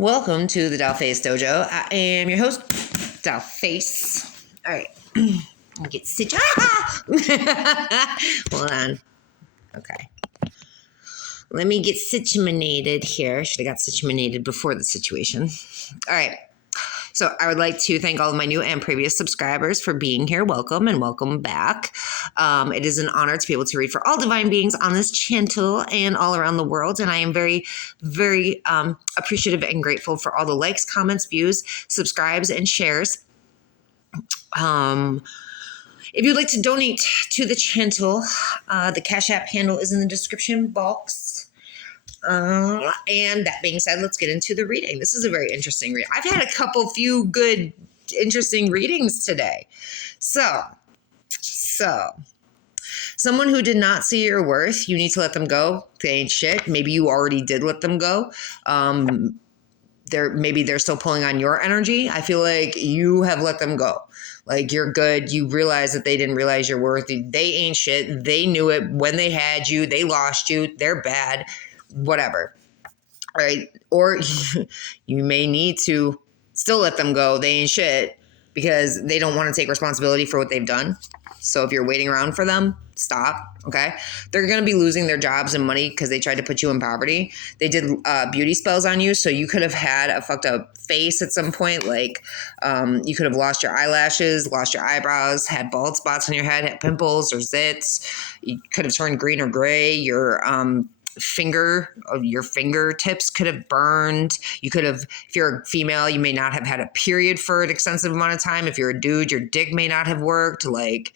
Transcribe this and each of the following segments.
Welcome to the Dollface Dojo. I am your host, Dollface. All right, let me get situated. Hold on. Okay. Let me get situated here. Should have got situated before the situation. All right. So I would like to thank all of my new and previous subscribers for being here. Welcome and welcome back. It is an honor to be able to read for all divine beings on this channel and all around the world. And I am very, very appreciative and grateful for all the likes, comments, views, subscribes, and shares. If you'd like to donate to the channel, the Cashapp handle is in the description box. And that being said, let's get into the reading. This is a very interesting read. I've had a few good, interesting readings today. So, someone who did not see your worth, you need to let them go. They ain't shit. Maybe you already did let them go. Maybe they're still pulling on your energy. I feel like you have let them go. Like, you're good. You realize that they didn't realize your worth. They ain't shit. They knew it when they had you. They lost you. They're bad. Whatever. All right. Or you may need to still let them go. They ain't shit because they don't want to take responsibility for what they've done. So if you're waiting around for them, stop. Okay. They're going to be losing their jobs and money because they tried to put you in poverty. They did beauty spells on you. So you could have had a fucked up face at some point. Like you could have lost your eyelashes, lost your eyebrows, had bald spots on your head, had pimples or zits. You could have turned green or gray. Your fingertips could have burned. You could have, if you're a female, you may not have had a period for an extensive amount of time. If you're a dude, your dick may not have worked. Like,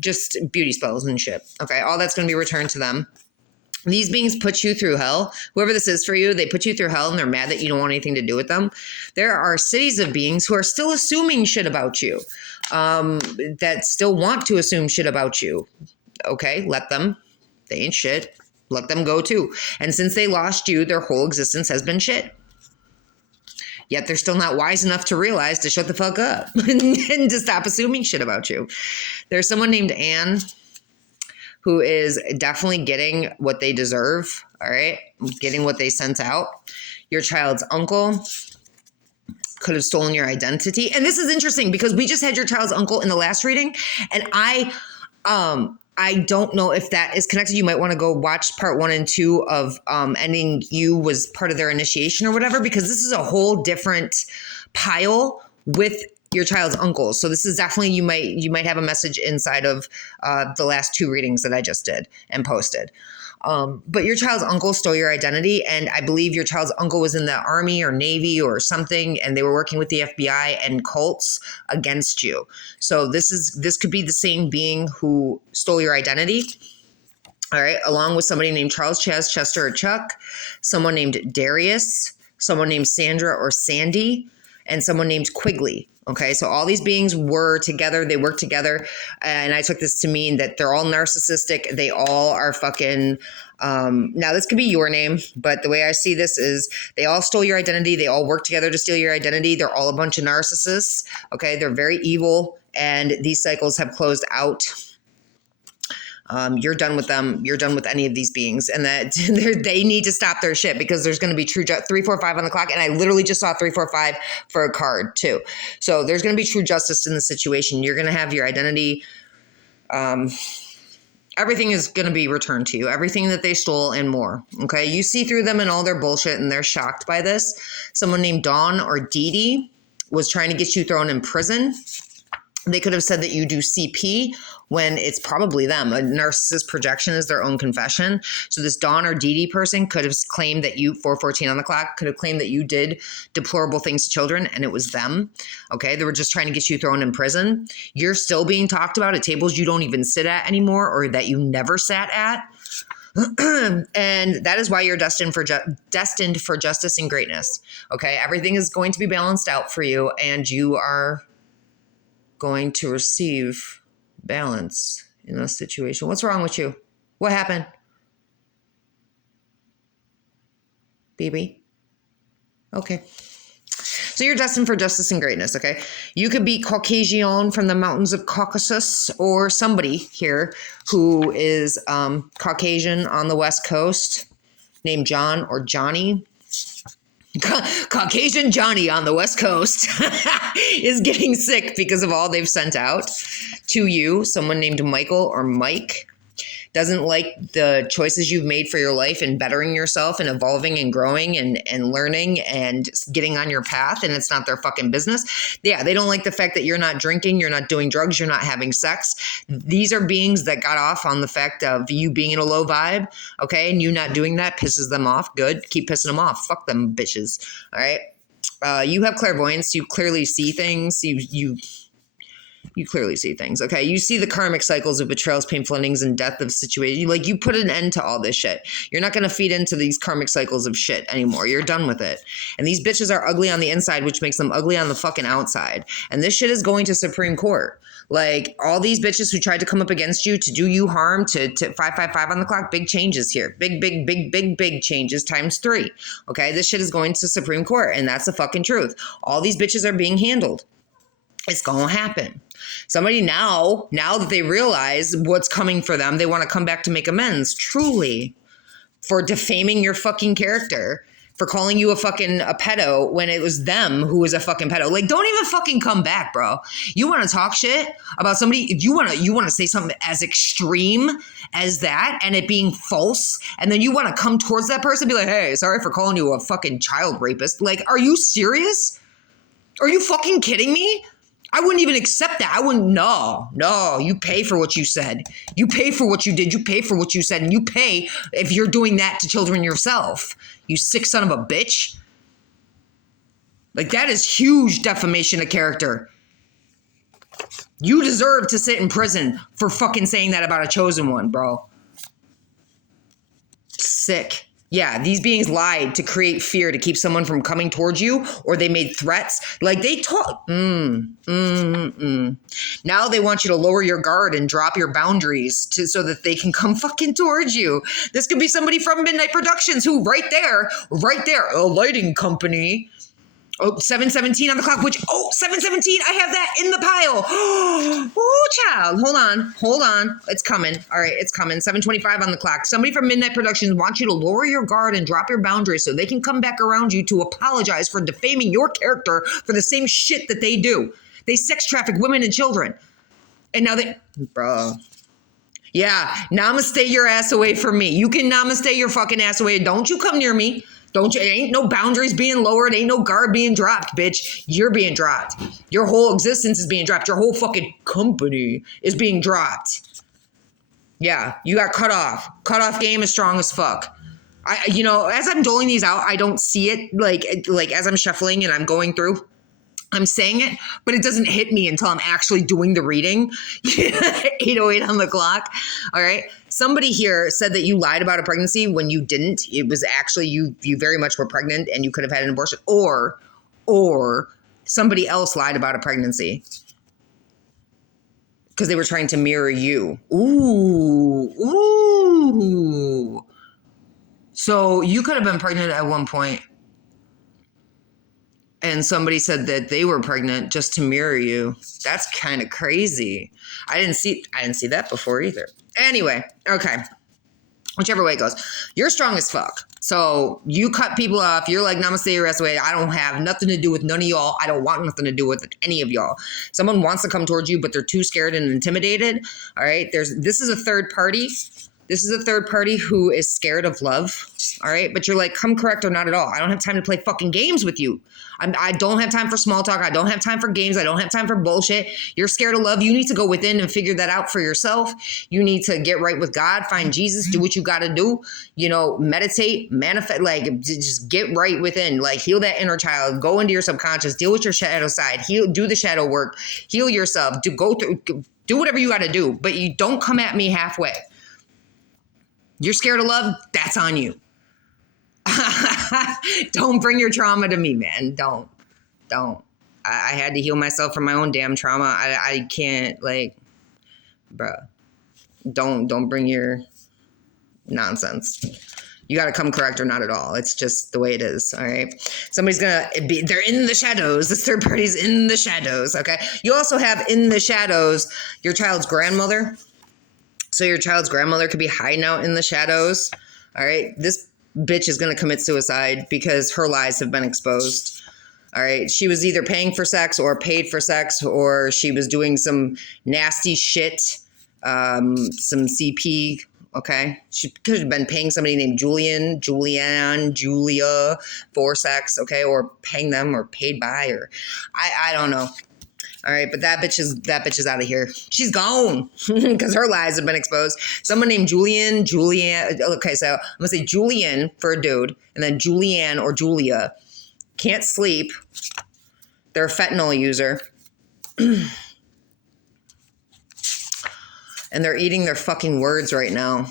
just beauty spells and shit. Okay. All that's going to be returned to them. These beings put you through hell. Whoever this is for you, they put you through hell and they're mad that you don't want anything to do with them. There are cities of beings who are still assuming shit about you, that still want to assume shit about you. Okay. Let them. They ain't shit. Let them go too. And since they lost you, their whole existence has been shit. Yet they're still not wise enough to realize to shut the fuck up and to stop assuming shit about you. There's someone named Anne who is definitely getting what they deserve. All right. Getting what they sent out. Your child's uncle could have stolen your identity. And this is interesting because we just had your child's uncle in the last reading. And I don't know if that is connected. You might want to go watch part 1 and 2 of Ending You was part of their initiation or whatever, because this is a whole different pile with your child's uncle. So this is definitely, you might have a message inside of the last 2 readings that I just did and posted. But your child's uncle stole your identity, and I believe your child's uncle was in the Army or Navy or something, and they were working with the FBI and cults against you. So this could be the same being who stole your identity. All right, along with somebody named Charles, Chaz, Chester, or Chuck, someone named Darius, someone named Sandra or Sandy, and someone named Quigley. Okay, so all these beings were together. They worked together. And I took this to mean that they're all narcissistic. They all are fucking, now this could be your name, but the way I see this is they all stole your identity. They all worked together to steal your identity. They're all a bunch of narcissists. Okay, they're very evil. And these cycles have closed out. You're done with them. You're done with any of these beings, and that they need to stop their shit because there's going to be true 3, 4, 5 on the clock. And I literally just saw 3, 4, 5 for a card too. So there's going to be true justice in the situation. You're going to have your identity. Everything is going to be returned to you. Everything that they stole and more. Okay. You see through them and all their bullshit, and they're shocked by this. Someone named Dawn or Dee Dee was trying to get you thrown in prison. They could have said that you do CP when it's probably them. A narcissist projection is their own confession. So this Dawn or Dee Dee person could have claimed that you, 414 on the clock, could have claimed that you did deplorable things to children, and it was them. Okay, they were just trying to get you thrown in prison. You're still being talked about at tables you don't even sit at anymore, or that you never sat at. And that is why you're destined for justice and greatness. Okay, everything is going to be balanced out for you, and you are going to receive balance in this situation. What's wrong with you? What happened? Baby? Okay. So you're destined for justice and greatness, okay? You could be Caucasian from the mountains of Caucasus, or somebody here who is Caucasian on the West Coast named John or Johnny. Caucasian Johnny on the West Coast is getting sick because of all they've sent out to you. Someone named Michael or Mike doesn't like the choices you've made for your life and bettering yourself and evolving and growing and learning and getting on your path, and it's not their fucking business. Yeah, they don't like the fact that you're not drinking, you're not doing drugs, you're not having sex. These are beings that got off on the fact of you being in a low vibe, okay, and you not doing that pisses them off. Good. Keep pissing them off. Fuck them bitches. All right? You have clairvoyance. You clearly see things. You clearly see things, okay? You see the karmic cycles of betrayals, painful endings, and death of situations. Like, you put an end to all this shit. You're not going to feed into these karmic cycles of shit anymore. You're done with it. And these bitches are ugly on the inside, which makes them ugly on the fucking outside. And this shit is going to Supreme Court. Like, all these bitches who tried to come up against you to do you harm, to 555 on the clock, big changes here. Big changes times 3, okay? This shit is going to Supreme Court, and that's the fucking truth. All these bitches are being handled. It's going to happen. Somebody now that they realize what's coming for them, they want to come back to make amends, truly, for defaming your fucking character, for calling you a pedo when it was them who was a fucking pedo. Like, don't even fucking come back, bro. You want to talk shit about somebody, if you want to say something as extreme as that and it being false, and then you want to come towards that person and be like, hey, sorry for calling you a fucking child rapist. Like, are you serious? Are you fucking kidding me? I wouldn't even accept that. I wouldn't. No, you pay for what you said. You pay for what you did. You pay for what you said. And you pay if you're doing that to children yourself. You sick son of a bitch. Like, that is huge defamation of character. You deserve to sit in prison for fucking saying that about a chosen one, bro. Sick. Yeah, these beings lied to create fear to keep someone from coming towards you, or they made threats. Like, they talk. Now they want you to lower your guard and drop your boundaries so that they can come fucking towards you. This could be somebody from Midnight Productions who right there, a lighting company. Oh, 7:17 on the clock, 7:17, I have that in the pile. Oh, child, hold on. It's coming. All right, it's coming. 7:25 on the clock. Somebody from Midnight Productions wants you to lower your guard and drop your boundaries so they can come back around you to apologize for defaming your character for the same shit that they do. They sex traffic women and children. And now bro. Yeah, namaste your ass away from me. You can namaste your fucking ass away. Don't you come near me. Don't you? Ain't no boundaries being lowered. Ain't no guard being dropped, bitch. You're being dropped. Your whole existence is being dropped. Your whole fucking company is being dropped. Yeah, you got cut off. Cut off game is strong as fuck. As I'm doling these out, I don't see it like as I'm shuffling and I'm going through. I'm saying it, but it doesn't hit me until I'm actually doing the reading. 8:08 on the clock. All right. Somebody here said that you lied about a pregnancy when you didn't. It was actually you very much were pregnant and you could have had an abortion, or somebody else lied about a pregnancy because they were trying to mirror you. Ooh. So you could have been pregnant at one point. And somebody said that they were pregnant just to mirror you. That's kind of crazy. I didn't see that before either. Anyway, okay. Whichever way it goes. You're strong as fuck. So you cut people off. You're like, namaste your ass away. I don't have nothing to do with none of y'all. I don't want nothing to do with any of y'all. Someone wants to come towards you, but they're too scared and intimidated. All right. This is a third party. This is a third party who is scared of love. All right. But you're like, come correct or not at all. I don't have time to play fucking games with you. I don't have time for small talk. I don't have time for games. I don't have time for bullshit. You're scared of love. You need to go within and figure that out for yourself. You need to get right with God, find Jesus, do what you got to do, meditate, manifest, just get right within, heal that inner child, go into your subconscious, deal with your shadow side, do the shadow work, heal yourself, do whatever you got to do, but you don't come at me halfway. You're scared of love. That's on you. Don't bring your trauma to me, man. Don't. I had to heal myself from my own damn trauma. I can't, bruh. Don't bring your nonsense. You got to come correct or not at all. It's just the way it is, all right? Somebody's going to be, they're in the shadows. This third party's in the shadows, okay? You also have in the shadows your child's grandmother. So your child's grandmother could be hiding out in the shadows, all right? This bitch is going to commit suicide because her lies have been exposed. All right. She was either paying for sex or paid for sex, or she was doing some nasty shit, some CP. Okay. She could have been paying somebody named Julia for sex. Okay. Or paying them or paid by, or I don't know. All right, but that bitch is out of here. She's gone because her lies have been exposed. Someone named Julian. Okay, so I'm gonna say Julian for a dude, and then Julianne or Julia. Can't sleep. They're a fentanyl user. And they're eating their fucking words right now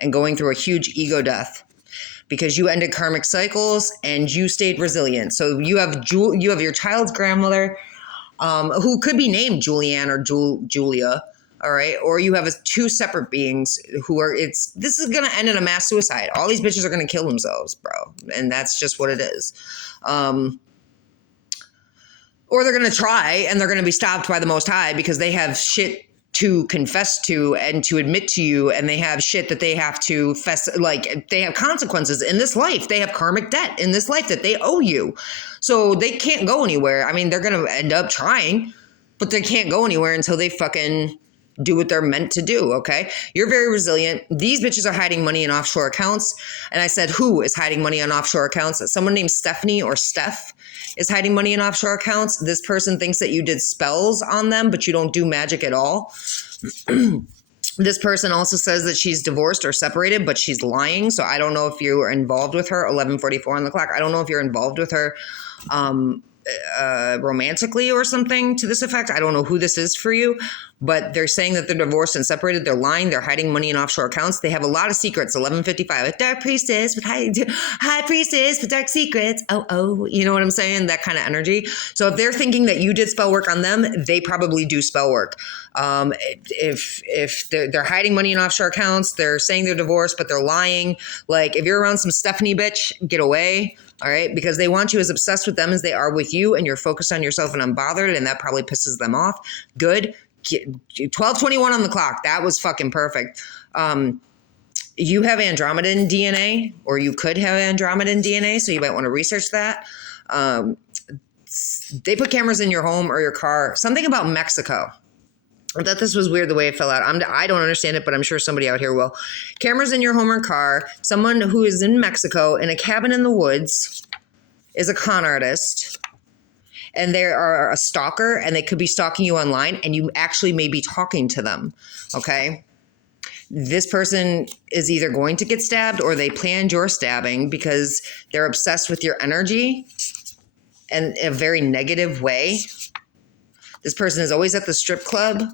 and going through a huge ego death because you ended karmic cycles and you stayed resilient. So you have your child's grandmother, who could be named Julianne or Julia, all right? Or you have two separate beings who are, this is going to end in a mass suicide. All these bitches are going to kill themselves, bro. And that's just what it is. Or they're going to try and they're going to be stopped by the Most High because they have shit to confess to and to admit to you, and they have shit that they have to they have consequences in this life. They have karmic debt in this life that they owe you. So they can't go anywhere. I mean, they're going to end up trying, but they can't go anywhere until they fucking do what they're meant to do, okay? You're very resilient. These bitches are hiding money in offshore accounts. And I said, who is hiding money on offshore accounts? Someone named Stephanie or Steph is hiding money in offshore accounts. This person thinks that you did spells on them, but you don't do magic at all. This person also says that she's divorced or separated, but she's lying. So I don't know if you are involved with her. 11:44 on the clock. I don't know if you're involved with her romantically or something to this effect. I don't know who this is for you, but they're saying that they're divorced and separated. They're lying. They're hiding money in offshore accounts. They have a lot of secrets. 11:55. A dark priestess with high priestess with dark secrets. Oh, you know what I'm saying? That kind of energy. So if they're thinking that you did spell work on them, they probably do spell work. If they're hiding money in offshore accounts, they're saying they're divorced, but they're lying. Like if you're around some Stephanie bitch, get away. All right. Because they want you as obsessed with them as they are with you, and you're focused on yourself and unbothered, and that probably pisses them off. Good. 12:21 on the clock. That was fucking perfect. You have Andromedan DNA, or you could have Andromedan DNA, so you might want to research that. They put cameras in your home or your car. Something about Mexico. I thought this was weird the way it fell out. I don't understand it, but I'm sure somebody out here will. Cameras in your home or car. Someone who is in Mexico in a cabin in the woods is a con artist. And they are a stalker, and they could be stalking you online, and you actually may be talking to them, okay? This person is either going to get stabbed or they planned your stabbing because they're obsessed with your energy in a very negative way. This person is always at the strip club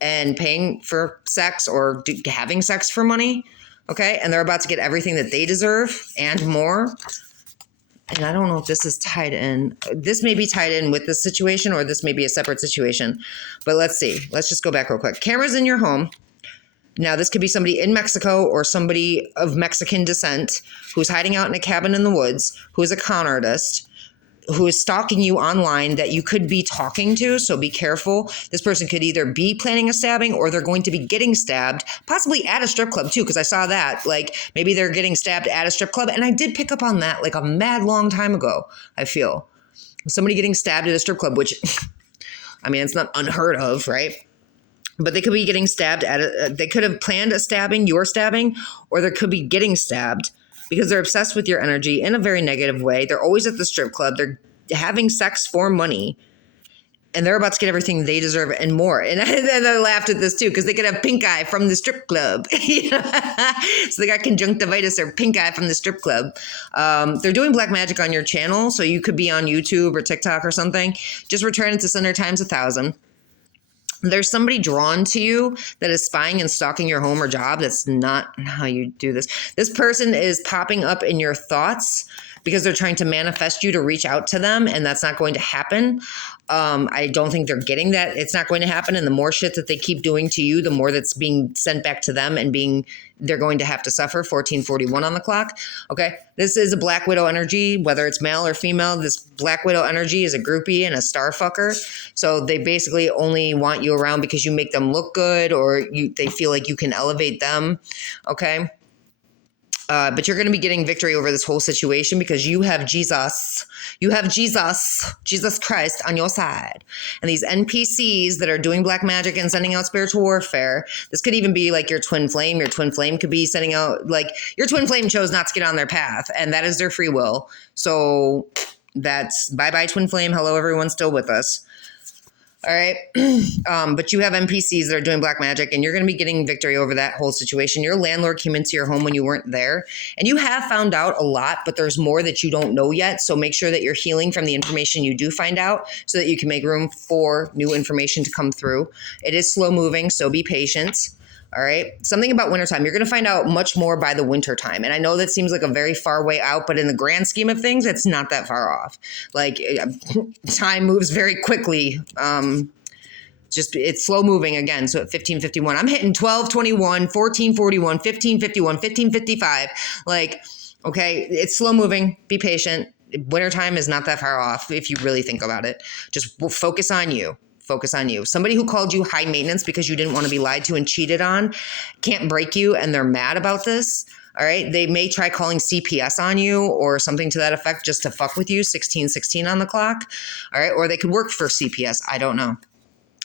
and paying for sex or having sex for money, okay? And they're about to get everything that they deserve and more. And I don't know if this is tied in. This may be tied in with this situation, or this may be a separate situation. But let's see. Let's just go back real quick. Cameras in your home. Now, this could be somebody in Mexico or somebody of Mexican descent who's hiding out in a cabin in the woods, who is a con artist, who is stalking you online that you could be talking to. So be careful. This person could either be planning a stabbing or they're going to be getting stabbed, possibly at a strip club too, because I saw that. Like maybe they're getting stabbed at a strip club. And I did pick up on that like a mad long time ago, I feel. Somebody getting stabbed at a strip club, which, I mean, it's not unheard of, right? But they could be getting stabbed they could have planned a stabbing, your stabbing, or they could be getting stabbed because they're obsessed with your energy in a very negative way. They're always at the strip club. They're having sex for money, and they're about to get everything they deserve and more. And I laughed at this too, because they could have pink eye from the strip club. So they got conjunctivitis or pink eye from the strip club. They're doing black magic on your channel. So you could be on YouTube or TikTok or something. Just return it to sender times 1,000. There's somebody drawn to you that is spying and stalking your home or job. That's not how you do this. This person is popping up in your thoughts because they're trying to manifest you to reach out to them, and that's not going to happen. I don't think they're getting that. It's not going to happen. And the more shit that they keep doing to you, the more that's being sent back to them and they're going to have to suffer. 14:41 on the clock. Okay. This is a Black Widow energy, whether it's male or female. This Black Widow energy is a groupie and a star fucker. So they basically only want you around because you make them look good, or they feel like you can elevate them. Okay. But you're going to be getting victory over this whole situation because you have Jesus. You have Jesus Christ on your side. And these NPCs that are doing black magic and sending out spiritual warfare, this could even be like your twin flame. Your twin flame could be sending out, like, your twin flame chose not to get on their path, and that is their free will. So that's bye-bye twin flame. Hello, everyone still with us. All right. But you have NPCs that are doing black magic, and you're going to be getting victory over that whole situation. Your landlord came into your home when you weren't there, and you have found out a lot, but there's more that you don't know yet. So make sure that you're healing from the information you do find out so that you can make room for new information to come through. It is slow moving, so be patient. All right. Something about wintertime. You're going to find out much more by the wintertime. And I know that seems like a very far way out, but in the grand scheme of things, it's not that far off. Like, time moves very quickly. It's slow moving again. So at 15:51, I'm hitting 12:21, 14:41, 15:51, 15:55. Like, okay, it's slow moving. Be patient. Wintertime is not that far off if you really think about it. Just focus on you. Focus on you. Somebody who called you high maintenance because you didn't want to be lied to and cheated on can't break you, and they're mad about this. All right. They may try calling CPS on you or something to that effect just to fuck with you. 16:16 on the clock. All right. Or they could work for CPS. I don't know.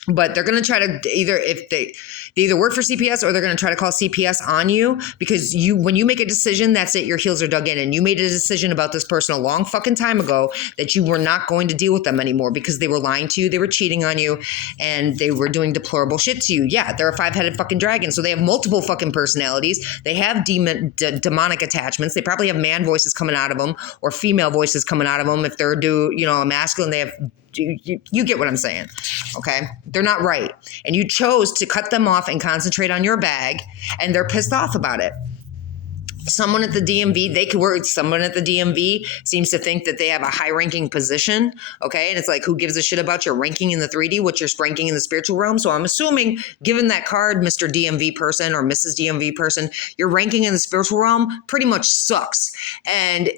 But they're going to try to they either work for CPS or they're going to try to call CPS on you because when you make a decision, that's it. Your heels are dug in, and you made a decision about this person a long fucking time ago that you were not going to deal with them anymore because they were lying to you, they were cheating on you, and they were doing deplorable shit to you. Yeah, they're a 5-headed fucking dragon, so they have multiple fucking personalities. They have demonic attachments. They probably have man voices coming out of them or female voices coming out of them. If they're a masculine, they have. You get what I'm saying, okay? They're not right. And you chose to cut them off and concentrate on your bag, and they're pissed off about it. Someone at the DMV, someone at the DMV seems to think that they have a high-ranking position, okay? And it's like, who gives a shit about your ranking in the 3D, what's your ranking in the spiritual realm? So I'm assuming, given that card, Mr. DMV person or Mrs. DMV person, your ranking in the spiritual realm pretty much sucks. And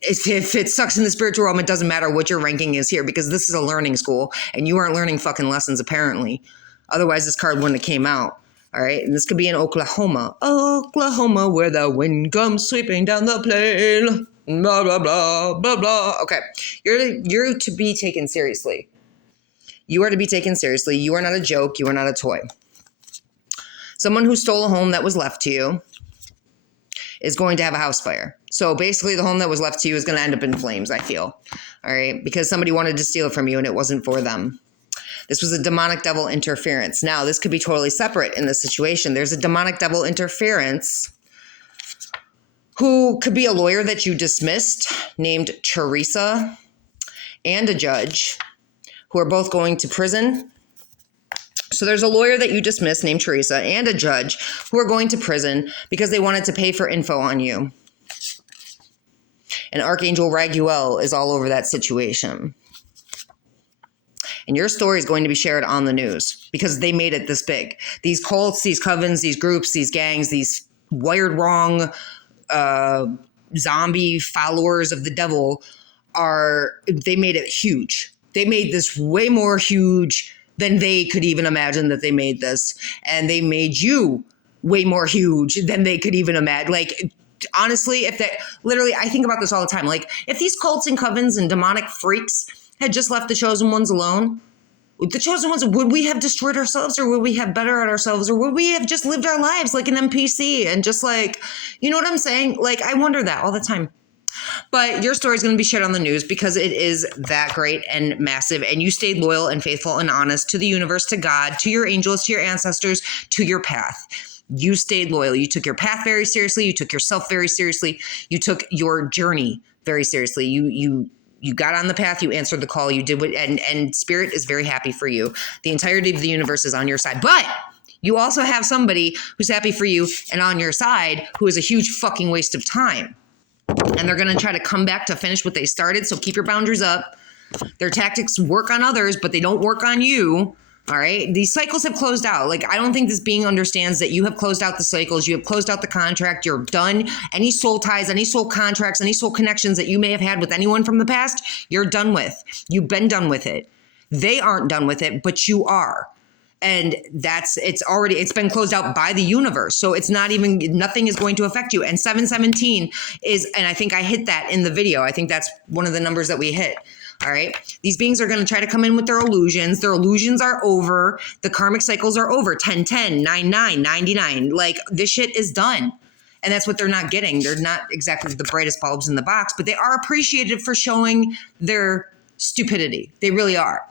if it sucks in the spiritual realm, it doesn't matter what your ranking is here because this is a learning school and you aren't learning fucking lessons apparently. Otherwise, this card wouldn't have came out. All right. And this could be in Oklahoma, where the wind comes sweeping down the plain. Blah, blah, blah, blah, blah. Okay. You're to be taken seriously. You are to be taken seriously. You are not a joke. You are not a toy. Someone who stole a home that was left to you is going to have a house fire. So basically the home that was left to you is going to end up in flames, I feel. All right. Because somebody wanted to steal it from you and it wasn't for them. This was a demonic devil interference. Now, this could be totally separate in this situation. There's a demonic devil interference who could be a lawyer that you dismissed named Teresa and a judge who are both going to prison. So there's a lawyer that you dismissed named Teresa and a judge who are going to prison because they wanted to pay for info on you. And Archangel Raguel is all over that situation. And your story is going to be shared on the news because they made it this big. These cults, these covens, these groups, these gangs, these wired wrong zombie followers of the devil they made it huge. They made this way more huge than they could even imagine that they made this. And they made you way more huge than they could even imagine. Like, honestly, I think about this all the time. Like, if these cults and covens and demonic freaks had just left the chosen ones alone, the chosen ones, would we have destroyed ourselves or would we have better at ourselves or would we have just lived our lives like an NPC and just like, you know what I'm saying? Like, I wonder that all the time. But your story is going to be shared on the news because it is that great and massive. And you stayed loyal and faithful and honest to the universe, to God, to your angels, to your ancestors, to your path. You stayed loyal. You took your path very seriously. You took yourself very seriously. You took your journey very seriously. You got on the path, you answered the call, you did what, and Spirit is very happy for you. The entirety of the universe is on your side. But you also have somebody who's happy for you and on your side who is a huge fucking waste of time. And they're going to try to come back to finish what they started. So keep your boundaries up. Their tactics work on others, but they don't work on you. All right. These cycles have closed out. Like, I don't think this being understands that you have closed out the cycles. You have closed out the contract. You're done. Any soul ties, any soul contracts, any soul connections that you may have had with anyone from the past, you're done with. You've been done with it. They aren't done with it, but you are. And it's been closed out by the universe. So it's not even, nothing is going to affect you. And 717 is, and I think I hit that in the video. I think that's one of the numbers that we hit. All right. These beings are going to try to come in with their illusions. Their illusions are over. The karmic cycles are over. 10, 10, 9, 9, 99. Like, this shit is done. And that's what they're not getting. They're not exactly the brightest bulbs in the box, but they are appreciated for showing their stupidity. They really are.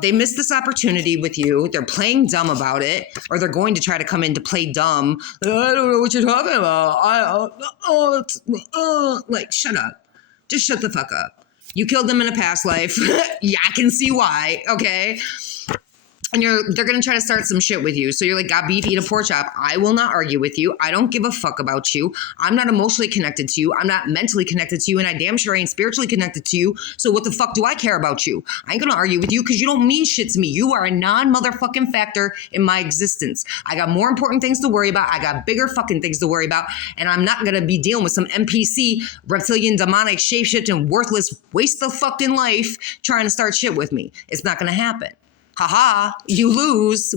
They missed this opportunity with you. They're playing dumb about it, or they're going to try to come in to play dumb. I don't know what you're talking about. Like, shut up. Just shut the fuck up. You killed them in a past life. Yeah, I can see why. Okay. And they're going to try to start some shit with you. So you're like, got beef, eat a pork chop. I will not argue with you. I don't give a fuck about you. I'm not emotionally connected to you. I'm not mentally connected to you. And I damn sure ain't spiritually connected to you. So what the fuck do I care about you? I ain't going to argue with you because you don't mean shit to me. You are a non-motherfucking factor in my existence. I got more important things to worry about. I got bigger fucking things to worry about. And I'm not going to be dealing with some NPC, reptilian, demonic, shape-shifting, worthless, waste of fucking life trying to start shit with me. It's not going to happen. Haha, you lose.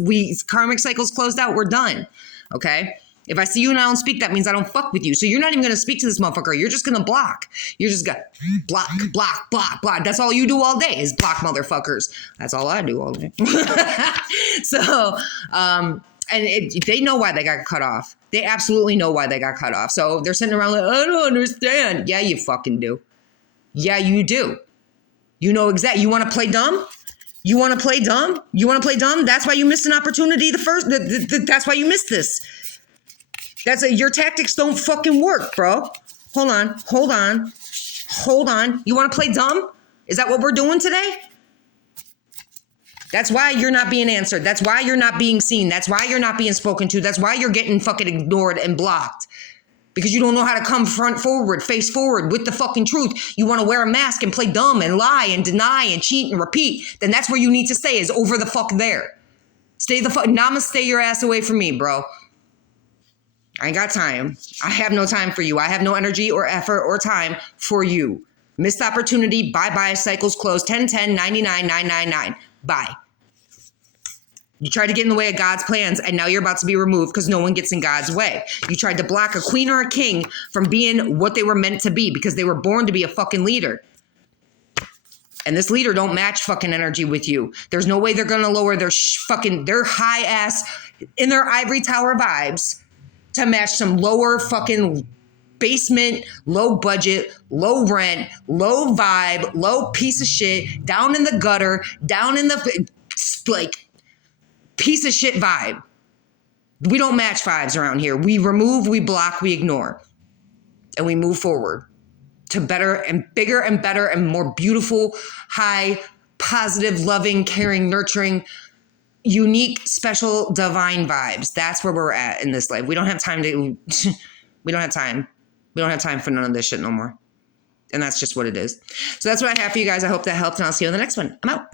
Karmic cycle's closed out. We're done. Okay? If I see you and I don't speak, that means I don't fuck with you. So you're not even going to speak to this motherfucker. You're just going to block. You're just going to block, block, block, block. That's all you do all day is block motherfuckers. That's all I do all day. So, they know why they got cut off. They absolutely know why they got cut off. So they're sitting around like, I don't understand. Yeah, you fucking do. Yeah, you do. You know exactly. You want to play dumb? You want to play dumb? You want to play dumb? That's why you missed an opportunity that's why you missed this. Your tactics don't fucking work, bro. Hold on. You want to play dumb? Is that what we're doing today? That's why you're not being answered. That's why you're not being seen. That's why you're not being spoken to. That's why you're getting fucking ignored and blocked. Because you don't know how to come face forward with the fucking truth. You want to wear a mask and play dumb and lie and deny and cheat and repeat. Then that's where you need to stay, is over the fuck there. Stay the fuck, namaste your ass away from me, bro. I ain't got time. I have no time for you. I have no energy or effort or time for you. Missed opportunity. Bye-bye. Cycles closed. 10, 10, 99, 999. Bye. You tried to get in the way of God's plans, and now you're about to be removed because no one gets in God's way. You tried to block a queen or a king from being what they were meant to be because they were born to be a fucking leader. And this leader don't match fucking energy with you. There's no way they're going to lower their their high ass in their ivory tower vibes to match some lower fucking basement, low budget, low rent, low vibe, low piece of shit, down in the gutter, down in the, like, piece of shit vibe. We don't match vibes around here. We remove, we block, we ignore. And we move forward to better and bigger and better and more beautiful, high, positive, loving, caring, nurturing, unique, special, divine vibes. That's where we're at in this life. We don't have time to, we don't have time. We don't have time for none of this shit no more. And that's just what it is. So that's what I have for you guys. I hope that helped, and I'll see you on the next one. I'm out.